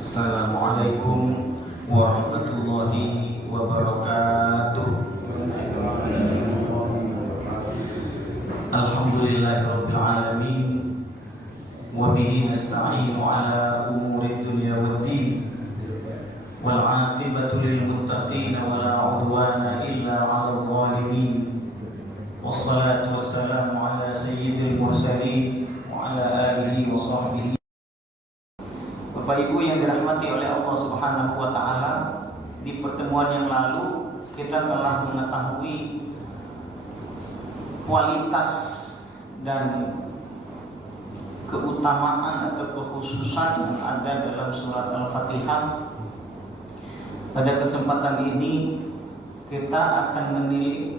Assalamualaikum warahmatullahi wabarakatuh. Alhamdulillahirabbil alamin wa bihi nasta'inu ala umuri dunya waddin wal 'aqibatu lil muttaqin wa la 'udwana illa 'alal zalimin. Wassalatu wassalamu ala sayyidil mursalin wa ala alihi wa sahbihi. Bapak Ibu yang dirahmati oleh Allah Subhanahu wa taala, di pertemuan yang lalu kita telah mengetahui kualitas dan keutamaan atau kekhususan yang ada dalam surat Al-Fatihah. Pada kesempatan ini kita akan menilik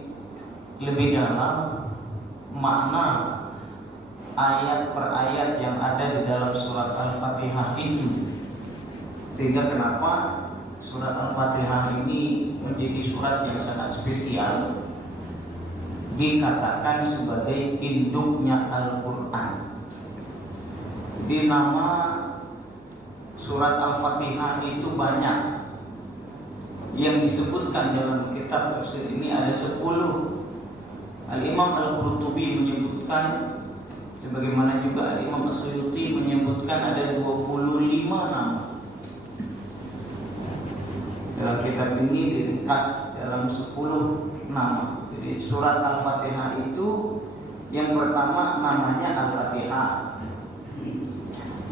lebih dalam makna ayat per ayat yang ada di dalam surat Al-Fatihah itu. Sehingga kenapa surat Al-Fatihah ini menjadi surat yang sangat spesial, dikatakan sebagai induknya Al-Quran. Di nama surat Al-Fatihah itu banyak. Yang disebutkan dalam kitab tafsir ini ada 10. Al-Imam Al-Qurtubi menyebutkan, sebagaimana juga Imam As-Suyuti menyebutkan ada 25 nama. Dalam kitab ini diringkas dalam 10 nama. Jadi surat Al-Fatihah itu yang pertama namanya Al-Fatihah.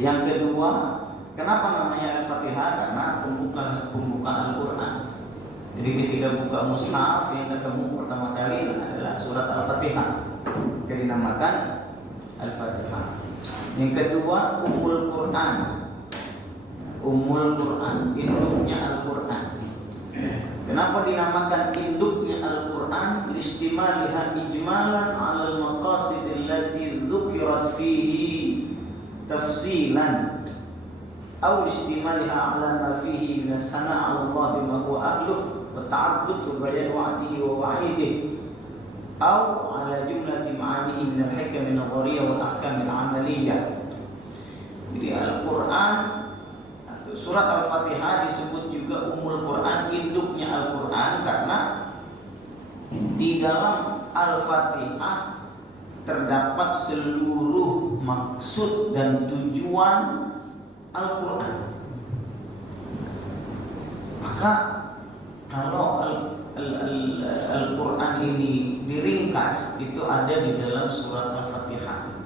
Yang kedua, kenapa namanya Al-Fatihah? Karena pembuka Al-Quran. Jadi ketika buka mushaf yang ketemu pertama kali adalah surat Al-Fatihah. Jadi dinamakan Al-Fatihah. Yang kedua, Ummul Quran. Ummul Quran, induknya Al-Quran. Kenapa dinamakan induknya Al-Quran? Listimaliha ijmalan 'alal maqasid allati dzukirat fihi tafsilan, aw listimaliha 'ala ma fihi min as-sana' 'ala Allah bima huwa ahluh wa ta'abbud bayan wa'dihi wa wa'idihi, aw 'ala jumlati ma'anihi min al-hikam an-nadhariyah wal ahkam al-'amaliyah. Jadi Al-Quran, surat Al-Fatihah disebut juga Ummul Quran, induknya Al-Quran, karena di dalam Al-Fatihah terdapat seluruh maksud dan tujuan Al-Quran. Maka kalau Al-Quran ini diringkas, itu ada di dalam surat Al-Fatihah.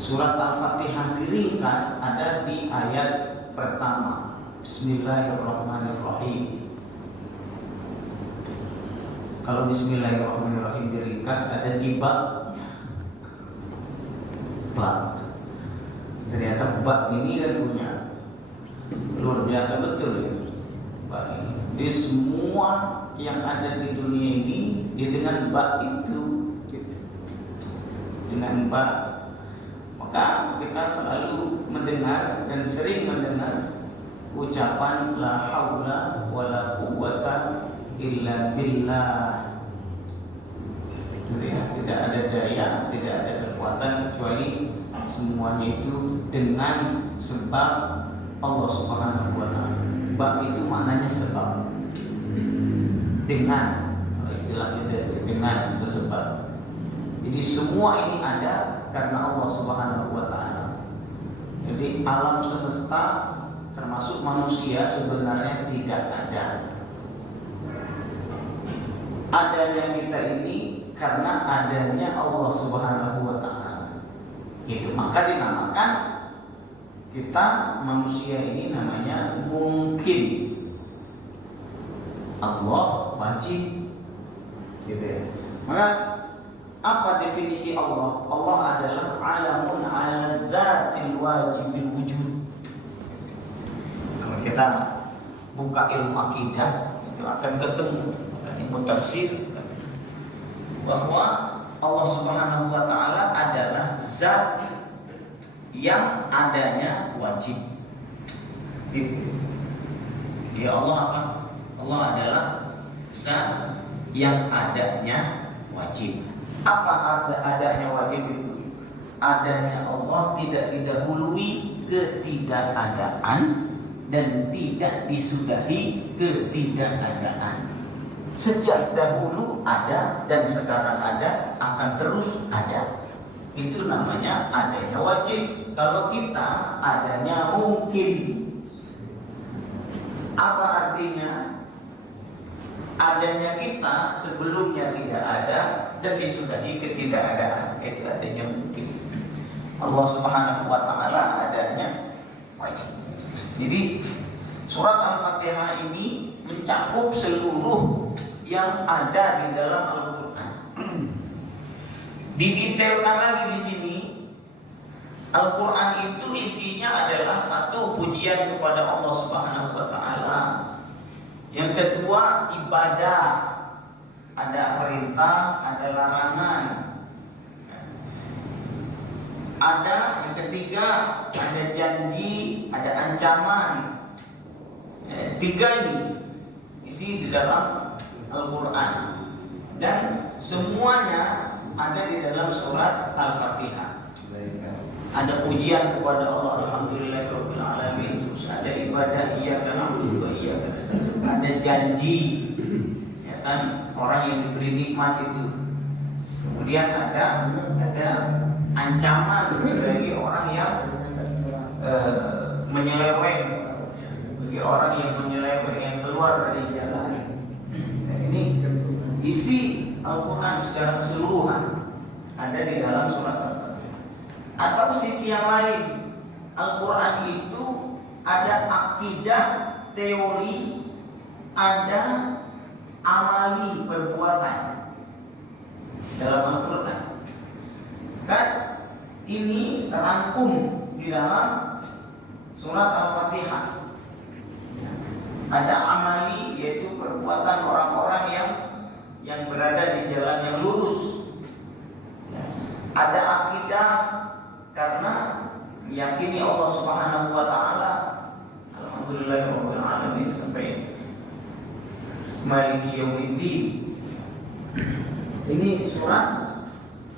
Surat Al-Fatihah diringkas ada di ayat pertama, Bismillahirrahmanirrahim. Kalau Bismillahirrahmanirrahim diringkas ada di bab. Ternyata bab ini kan punya luar biasa betul ya. Bab ini. Di semua yang ada di dunia ini dengan bab itu, dengan bab. Maka kita selalu mendengar dan sering mendengar ucapan la haula wala quwwata illa billah. Tidak ada daya, tidak ada kekuatan kecuali semuanya itu dengan sebab Allah Subhanahu wa taala. Bab itu maknanya sebab. Dengan, istilahnya dengan itu sebab. Jadi semua ini ada karena Allah Subhanahu wa taala. Jadi alam semesta termasuk manusia sebenarnya tidak ada. Adanya kita ini karena adanya Allah Subhanahu wa taala. Itu maka dinamakan kita manusia ini namanya mungkin. Allah wajib. Gitu ya. Maka apa definisi Allah? Allah adalah alamun ala dzatil wajibil wujud. Kalau kita buka ilmu akidah, itu akan ketemu ilmu tafsir bahwa Allah Subhanahu wa taala adalah zat yang adanya wajib. Jadi Allah apa? Allah adalah zat yang adanya wajib. Apa adanya wajib itu? adanya Allah tidak didahului ketidakadaan dan tidak disudahi ketidakadaan. Sejak dahulu ada dan sekarang ada, akan terus ada. Itu namanya adanya wajib. Kalau kita adanya mungkin. Apa artinya? Adanya kita sebelumnya tidak ada dan disudahi ketidakadaan. Itu adanya mungkin. Allah Subhanahu wa taala adanya wajib. Jadi surat Al-Fatihah ini mencakup seluruh yang ada di dalam Al-Qur'an. Didetailkan lagi di sini. Al-Qur'an itu isinya adalah satu, pujian kepada Allah Subhanahu wa taala. Yang kedua, ibadah. Ada perintah, ada larangan. Ada yang ketiga, ada janji, ada ancaman. Tiga ini isi di dalam Al-Qur'an. Dan semuanya ada di dalam surat Al-Fatihah. Ada pujian kepada Allah, alhamdulillahirabbil alamin. Ada ibadah, iyyaka na'budu wa iyyaka nasta'in. Ada janji, ya kan, orang yang diberi nikmat itu. Kemudian ada ancaman bagi orang yang menyeleweng, bagi orang yang menyeleweng, yang keluar dari jalan. Nah, ini isi Al-Quran secara keseluruhan ada di dalam surat Al-Fatihah. Atau sisi yang lain, Al-Quran itu ada akidah, teori, ada amali, perbuatan dalam Al-Quran. Kan ini terangkum di dalam surat Al-Fatihah. Ada amali, yaitu perbuatan orang-orang yang berada di jalan yang lurus. Ada akidah, karena meyakini Allah Subhanahu wa taala. Alhamdulillahirabbil alamin sampai Maliki Yaumiddin. Ini surat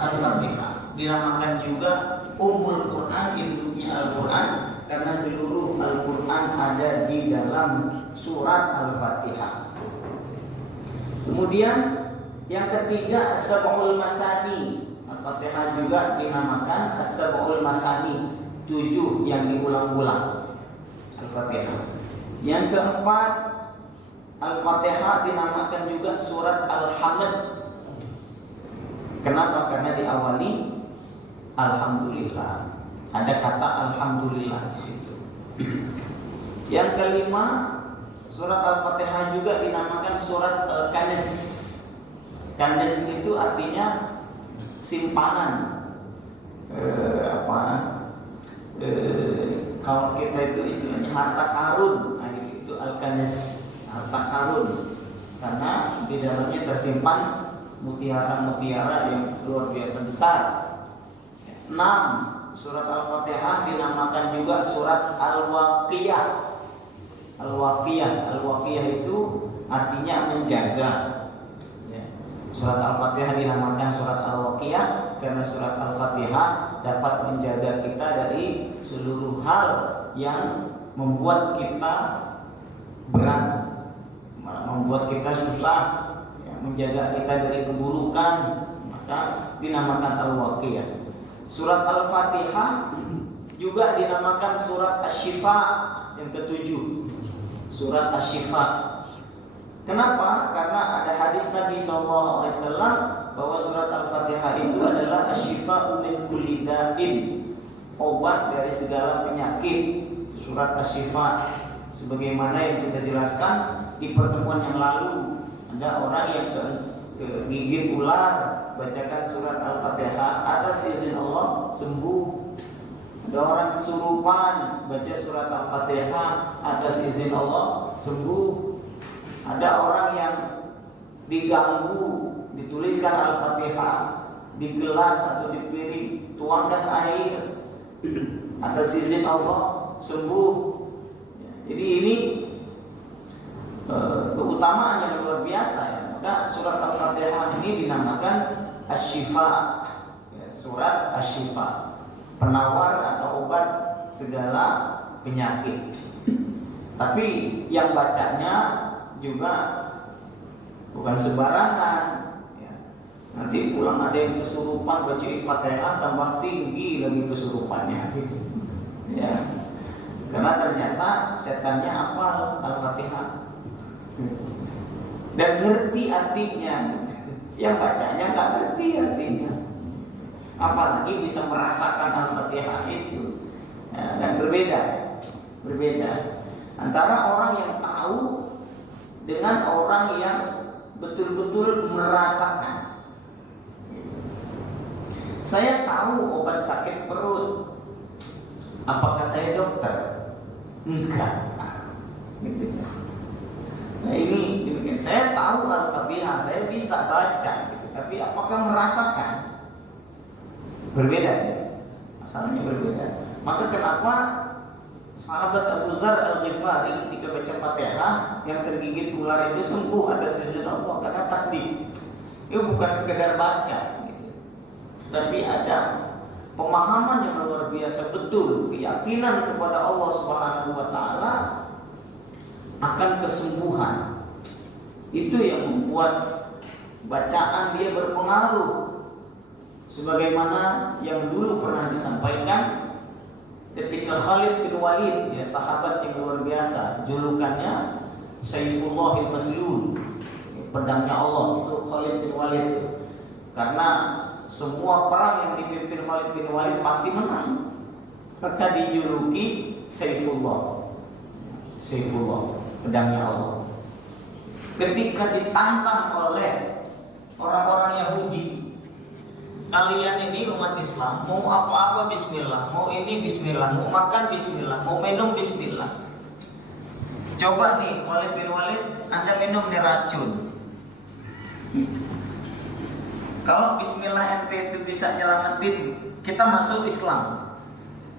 Al-Fatihah. Dinamakan juga Ummul Quran, induknya Al-Quran, karena seluruh Al-Quran ada di dalam surat Al-Fatihah. Kemudian yang ketiga, As-Sab'ul Masani. Al-Fatihah juga dinamakan As-Sab'ul Masani, 7 yang diulang-ulang Al-Fatihah. Yang keempat, Al-Fatihah dinamakan juga surat Al-Hamd. Kenapa? Karena diawali Alhamdulillah. Ada kata Alhamdulillah di situ. Yang kelima, surat Al-Fatihah juga dinamakan surat Al-Kanz. Kanz itu artinya simpanan. Kalau kita itu istilahnya harta karun. Nah, itu Al-Kanz, harta karun. Karena di dalamnya tersimpan mutiara-mutiara yang luar biasa besar. 6. Surat Al-Fatihah dinamakan juga surat Al-Waqiyah. Al-Waqiyah itu artinya menjaga. Surat Al-Fatihah dinamakan surat Al-Waqiyah karena surat Al-Fatihah dapat menjaga kita dari seluruh hal yang membuat kita berat, membuat kita susah, menjaga kita dari keburukan, maka dinamakan Al-Waqiyah. Surat Al-Fatihah juga dinamakan surat Asy-Syifa, yang ke-7. Surat Asy-Syifa. Kenapa? Karena ada hadis Nabi SAW bahwa surat Al-Fatihah itu adalah Asy-Syifa'u min kulli da'in, obat dari segala penyakit. Surat Asy-Syifa, sebagaimana yang kita jelaskan di pertemuan yang lalu. Ada orang yang kegigit ular, bacakan surat Al-Fatihah, atas izin Allah sembuh. Ada orang kesurupan, baca surat Al-Fatihah, atas izin Allah sembuh. Ada orang yang diganggu, dituliskan Al-Fatihah di gelas atau di piring, tuangkan air, atas izin Allah sembuh. Jadi ini keutamaan yang luar biasa, ya. Maka surat Al-Fatihah ini dinamakan Asy-Syifa, ya, surat Asy-Syifa. penawar atau obat segala penyakit. Tapi yang bacanya juga bukan sembarangan. Ya. Nanti pulang ada yang kesurupan baca Fatihah tambah tinggi lagi kesurupannya. Gitu. Ya. Karena ternyata setannya hafal Al-Fatihah dan ngerti artinya. Yang bacanya nggak ngerti artinya. Apalagi bisa merasakan Al-Fatihah itu. Ya, dan berbeda antara orang yang tahu dengan orang yang betul-betul merasakan. Saya tahu obat sakit perut. Apakah saya dokter? Enggak. Nah ini demikian. Saya tahu Al-Fatihah, saya bisa baca, gitu. Tapi apakah merasakan? Berbeda ya. Masalahnya berbeda. Maka kenapa sahabat Abu Dzar Al-Ghifari ketika baca Fatihah yang tergigit ular itu sembuh atas izin Allah karena takdir. Itu bukan sekedar baca, gitu. Tapi ada pemahaman yang luar biasa, betul keyakinan kepada Allah Subhanahu wa taala akan kesembuhan. Itu yang membuat bacaan dia berpengaruh. Sebagaimana yang dulu pernah disampaikan ketika Khalid bin Walid, ya, sahabat yang luar biasa, julukannya Sayfullahil Maslul, pedangnya Allah, itu Khalid bin Walid. Karena semua perang yang dipimpin Khalid bin Walid pasti menang, maka dijuluki Sayfullah, pedangnya Allah. Ketika ditantang oleh orang-orang Yahudi, kalian ini umat Islam, mau apa-apa bismillah, mau ini bismillah, mau makan bismillah, mau minum bismillah. Coba nih Khalid bin Walid, Anda minum nih racun. Kalau bismillah ente itu bisa nyelamatin, kita masuk Islam.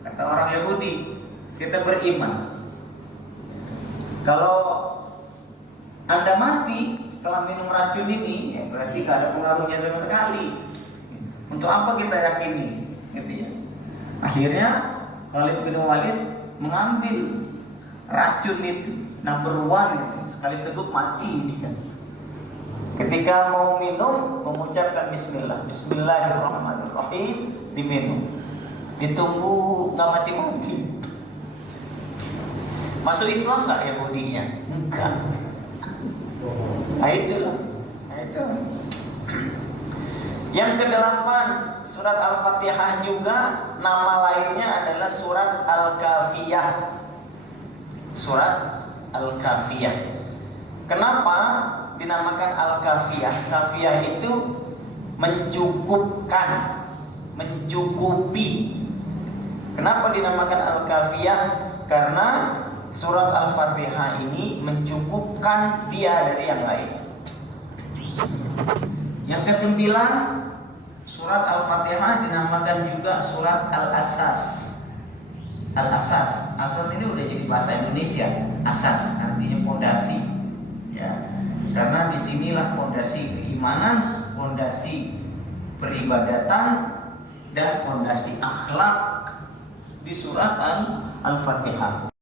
Kata orang Yahudi, kita beriman. Kalau Anda mati setelah minum racun ini, ya berarti gak ada pengaruhnya sama sekali. Untuk apa kita yakini? Gitu ya. Akhirnya Khalid bin Walid mengambil racun itu, number one, sekali teguk mati dia. Ketika mau minum, mengucapkan bismillah, bismillahirrahmanirrahim, diminum. Ditunggu nggak mati-mati. Masuk Islam nggak Yahudinya? Enggak. Nah itulah. Yang kedelapan, surat Al-Fatihah juga nama lainnya adalah surat Al-Kafiyah. Surat Al-Kafiyah. Kenapa dinamakan Al-Kafiyah? Kafiyah itu mencukupkan, mencukupi. Kenapa dinamakan Al-Kafiyah? Karena surat Al-Fatihah ini mencukupkan dia dari yang lain. Yang kesembilan, surat Al-Fatihah dinamakan juga surat Al-Asas. Al-Asas, asas ini udah jadi bahasa Indonesia. Asas artinya fondasi, ya. Karena disinilah fondasi keimanan, fondasi peribadatan, dan fondasi akhlak di surat Al-Fatihah.